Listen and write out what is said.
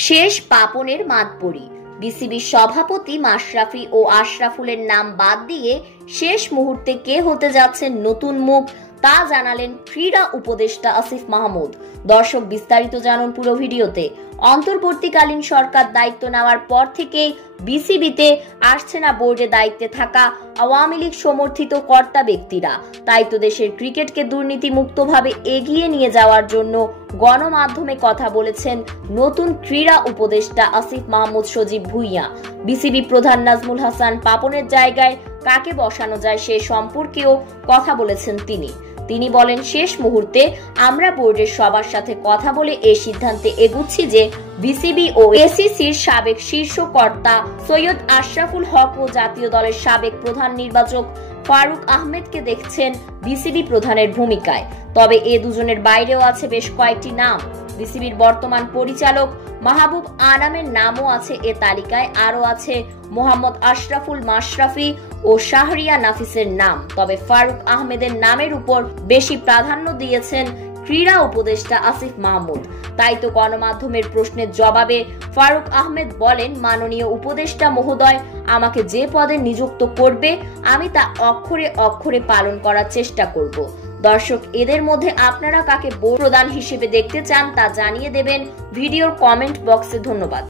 শেষ পাপনের মাতবরি। বিসিবির সভাপতি মাশরাফি ও আশরাফুলের নাম বাদ দিয়ে শেষ মুহূর্তে কে হতে যাচ্ছেন নতুন মুখ তা জানালেন ক্রীড়া উপদেষ্টা আসিফ মাহমুদ। দর্শক, বিস্তারিত জানুন পুরো ভিডিওতে। অন্তর্বর্তীকালীন সরকার দায়িত্ব নেওয়ার পর থেকে বিসিবিতে আসছে না বোর্ডে দায়িত্বে থাকা আওয়ামী লীগ সমর্থিত কর্তা ব্যক্তিরা। তাই তো দেশের ক্রিকেটকে দুর্নীতি মুক্তভাবে এগিয়ে নিয়ে যাওয়ার জন্য গণমাধ্যমে কথা বলেছেন নতুন ক্রীড়া উপদেষ্টা আসিফ মাহমুদ সজীব ভুঁইয়া। বিসিবি প্রধান নাজমুল হাসান পাপনের জায়গায় কাকে বসানো যায় সে সম্পর্কেও কথা বলেছেন তিনি বলেন, শেষ মুহূর্তে আমরা বোর্ডের সবার সাথে কথা বলে এই সিদ্ধান্তে এগুচ্ছি যে বিসিবি ও এসিসির সাবেক শীর্ষ কর্তা সৈয়দ আশরাফুল হক ও জাতীয় দলের সাবেক প্রধান নির্বাচক ফারুক আহমেদকে দেখছেন বিসিবি প্রধানের ভূমিকায়। তবে এ দুজনের বাইরেও আছে বেশ কয়েকটি নাম। বিসিবির বর্তমান পরিচালক মাহবুব আনামের নামও আছে এ তালিকায়। আরও আছে মোহাম্মদ আশরাফুল মাশরাফি ও শাহরিয়া নাফিসের নাম। তবে ফারুক আহমেদের নামের উপর বেশি প্রাধান্য দিয়েছেন ক্রীড়া উপদেষ্টা আসিফ মাহমুদ। তাই তো গণমাধ্যমের প্রশ্নের জবাবে ফারুক আহমেদ বলেন, মাননীয় উপদেষ্টা মহোদয় আমাকে যে পদে নিযুক্ত করবে আমি তা অক্ষরে অক্ষরে পালন করার চেষ্টা করব। দর্শক, এদের মধ্যে আপনারা কাকে বোর্ড প্রধান হিসেবে দেখতে চান তা জানিয়ে দেবেন ভিডিওর কমেন্ট বক্সে। ধন্যবাদ।